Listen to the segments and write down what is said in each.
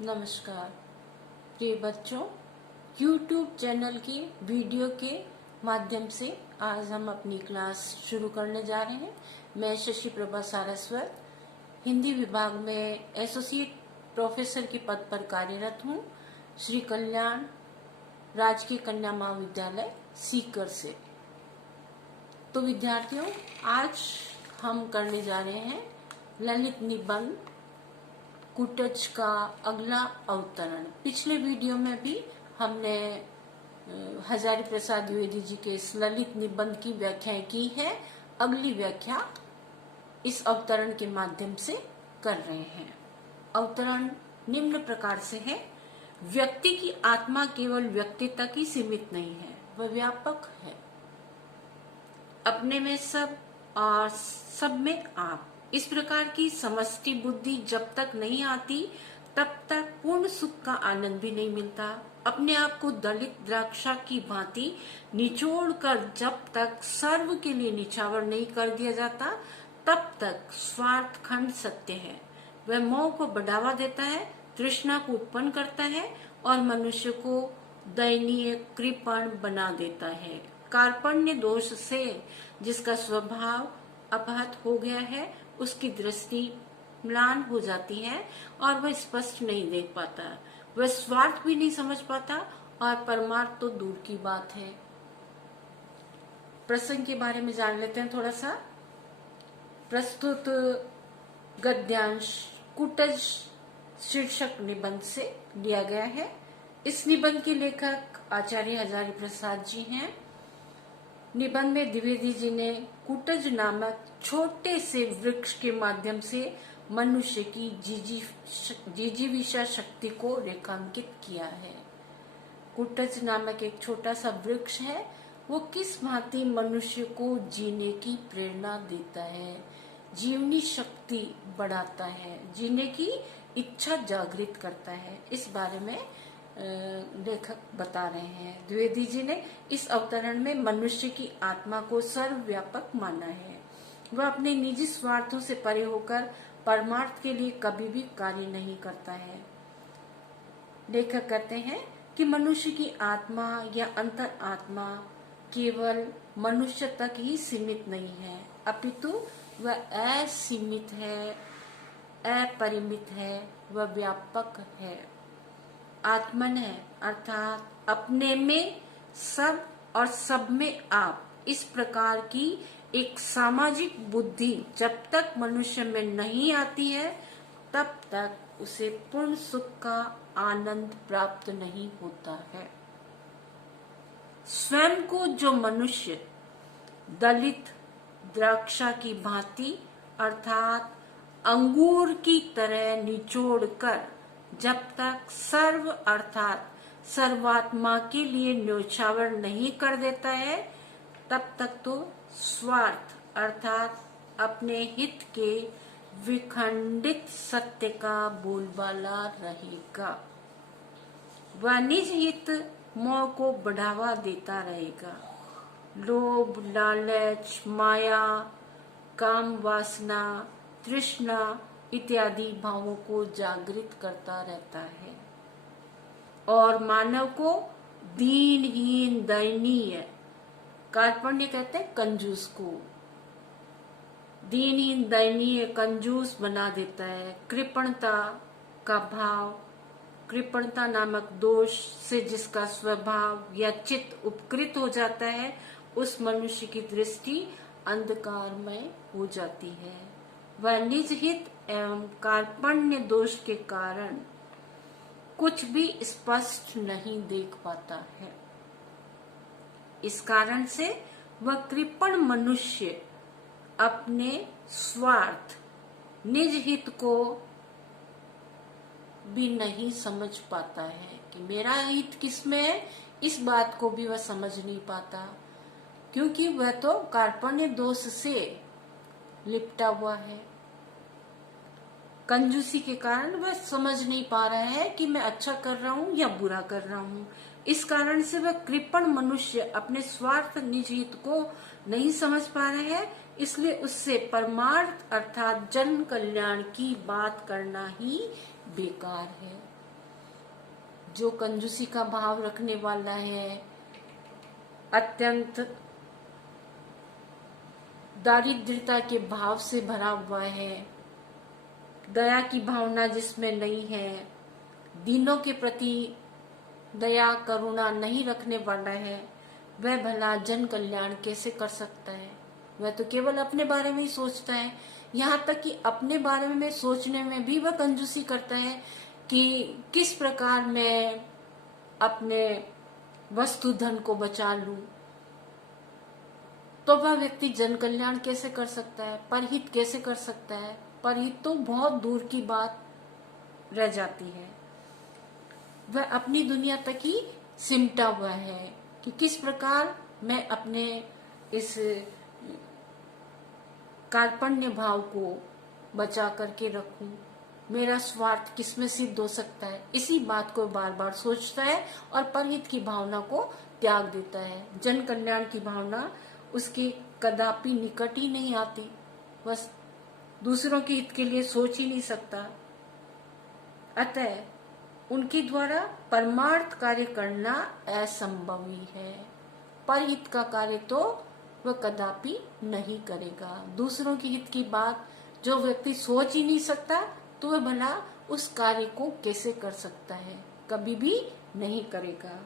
नमस्कार प्रिय बच्चों, YouTube चैनल के वीडियो के माध्यम से आज हम अपनी क्लास शुरू करने जा रहे हैं। मैं शशि प्रभा सारस्वत हिंदी विभाग में एसोसिएट प्रोफेसर के पद पर कार्यरत हूँ, श्री कल्याण राजकीय कन्या महाविद्यालय सीकर से। तो विद्यार्थियों, आज हम करने जा रहे हैं ललित निबंध कुटज का अगला अवतरण। पिछले वीडियो में भी हमने हजारी प्रसाद द्विवेदी जी के इस ललित निबंध की व्याख्याएं की है। अगली व्याख्या इस अवतरण के माध्यम से कर रहे हैं। अवतरण निम्न प्रकार से है। व्यक्ति की आत्मा केवल व्यक्ति तक ही सीमित नहीं है, वह व्यापक है। अपने में सब और सब में आप, इस प्रकार की समष्टि बुद्धि जब तक नहीं आती तब तक पूर्ण सुख का आनंद भी नहीं मिलता। अपने आप को दलित द्राक्षा की भांति निचोड़कर जब तक सर्व के लिए निछावर नहीं कर दिया जाता तब तक स्वार्थ खंड सत्य है। वह मोह को बढ़ावा देता है, तृष्णा को उत्पन्न करता है और मनुष्य को दयनीय कृपण बना देता है। कार्पण्य दोष से जिसका स्वभाव अपहत हो गया है, उसकी दृष्टि म्लान हो जाती है और वह स्पष्ट नहीं देख पाता। वह स्वार्थ भी नहीं समझ पाता और परमार्थ तो दूर की बात है। प्रसंग के बारे में जान लेते हैं थोड़ा सा। प्रस्तुत गद्यांश कुटज शीर्षक निबंध से लिया गया है। इस निबंध के लेखक आचार्य हजारी प्रसाद जी हैं। निबंध में द्विवेदी जी ने कुटज नामक छोटे से वृक्ष के माध्यम से मनुष्य की जिजीविषा शक्ति को रेखांकित किया है। कुटज नामक एक छोटा सा वृक्ष है, वो किस भांति मनुष्य को जीने की प्रेरणा देता है, जीवनी शक्ति बढ़ाता है, जीने की इच्छा जागृत करता है। इस बारे में लेखक बता रहे हैं। द्विवेदी जी ने इस अवतरण में मनुष्य की आत्मा को सर्वव्यापक माना है। वह अपने निजी स्वार्थों से परे होकर परमार्थ के लिए कभी भी कार्य नहीं करता है। लेखक कहते हैं कि मनुष्य की आत्मा या अंतर आत्मा केवल मनुष्य तक ही सीमित नहीं है, अपितु वह असीमित है, अपरिमित है, वह व्यापक है। आत्मन है अर्थात अपने में सब और सब में आप, इस प्रकार की एक सामाजिक बुद्धि जब तक मनुष्य में नहीं आती है तब तक उसे पूर्ण सुख का आनंद प्राप्त नहीं होता है। स्वयं को जो मनुष्य दलित द्राक्षा की भांति अर्थात अंगूर की तरह निचोड़कर जब तक सर्व अर्थात सर्वात्मा के लिए न्योछावर नहीं कर देता है तब तक तो स्वार्थ अर्थात अपने हित के विखंडित सत्य का बोलबाला रहेगा। वह निज हित मोह को बढ़ावा देता रहेगा। लोभ, लालच, माया, काम वासना, तृष्णा इत्यादि भावों को जागृत करता रहता है और मानव को दीनहीन, दयनीय, कार्पण्य कहते हैं कंजूस को, दीनहीन, दयनीय, कंजूस बना देता है। कृपणता का भाव, कृपणता नामक दोष से जिसका स्वभाव या चित्त उपकृत हो जाता है, उस मनुष्य की दृष्टि अंधकारमय हो जाती है। वह निज हित एवं कार्पण्य दोष के कारण कुछ भी स्पष्ट नहीं देख पाता है। इस कारण से वह कृपण मनुष्य अपने स्वार्थ, निज हित को भी नहीं समझ पाता है कि मेरा हित किसमें है, इस बात को भी वह समझ नहीं पाता, क्योंकि वह तो कार्पण्य दोष से लिपटा हुआ है। कंजूसी के कारण वह समझ नहीं पा रहा है कि मैं अच्छा कर रहा हूँ या बुरा कर रहा हूँ। इस कारण से वह कृपण मनुष्य अपने स्वार्थ, निज हित को नहीं समझ पा रहा है, इसलिए उससे परमार्थ अर्थात जन कल्याण की बात करना ही बेकार है। जो कंजूसी का भाव रखने वाला है, अत्यंत दारिद्रता के भाव से भरा हुआ है, दया की भावना जिसमें नहीं है, दीनों के प्रति दया करुणा नहीं रखने वाला है, वह भला जन कल्याण कैसे कर सकता है। वह तो केवल अपने बारे में ही सोचता है। यहाँ तक कि अपने बारे में सोचने में भी वह कंजूसी करता है कि किस प्रकार मैं अपने वस्तु धन को बचा लूं। तो वह व्यक्ति जन कल्याण कैसे कर सकता है, परहित कैसे कर सकता है। परहित तो बहुत दूर की बात रह जाती है। वह अपनी दुनिया तक ही सिमटा हुआ है कि किस प्रकार मैं अपने इस कार्पण्य भाव को बचा करके रखूं, मेरा स्वार्थ किसमें सिद्ध हो सकता है। इसी बात को बार बार सोचता है और परहित की भावना को त्याग देता है। जन कल्याण की भावना उसकी कदापि निकट ही नहीं आती। बस दूसरों के हित के लिए सोच ही नहीं सकता। अतः उनके द्वारा परमार्थ कार्य करना असंभव ही है। परहित का कार्य तो वह कदापि नहीं करेगा। दूसरों के हित की बात जो व्यक्ति सोच ही नहीं सकता, तो वह भला उस कार्य को कैसे कर सकता है, कभी भी नहीं करेगा।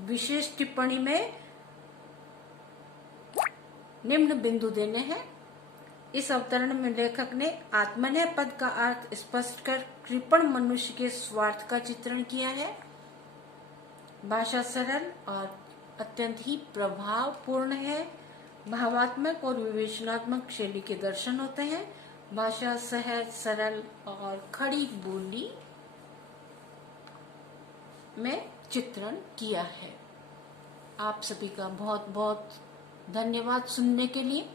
विशेष टिप्पणी में निम्न बिंदु देने हैं। इस अवतरण में लेखक ने आत्मनेय पद का अर्थ स्पष्ट कर कृपण मनुष्य के स्वार्थ का चित्रण किया है। भाषा सरल और अत्यंत ही प्रभावपूर्ण है। भावात्मक और विवेचनात्मक शैली के दर्शन होते हैं। भाषा सहज सरल और खड़ी बोली में चित्रण किया है। आप सभी का बहुत बहुत धन्यवाद सुनने के लिए।